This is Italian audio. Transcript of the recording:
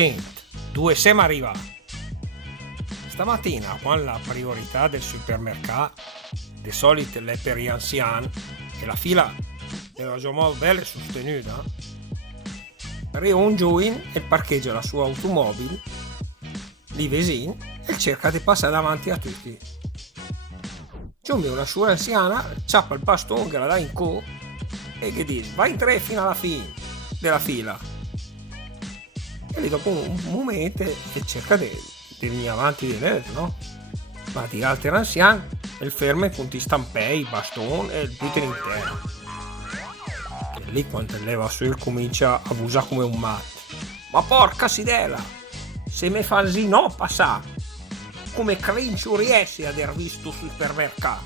gente, dove siamo arrivati? Stamattina, quando la priorità del supermercato, di solito è per gli anziani, e la fila era già molto bella e sostenuta, arriva un giovane e parcheggia la sua automobile lì vicino e cerca di passare davanti a tutti. Giunge una sua anziana, ciappa il bastone che la dà in co e che dice: vai in tre fino alla fine della fila. E lì dopo un momento e cerca di venire avanti di lei, no? Ma di altri anziani e il ferma con ti stampei, il bastone e il tutto intero. E lì quando leva su comincia a usare come un matto. Ma porca sidella, se mi fa così no passa, come crincio riesci ad aver visto sul supermercato.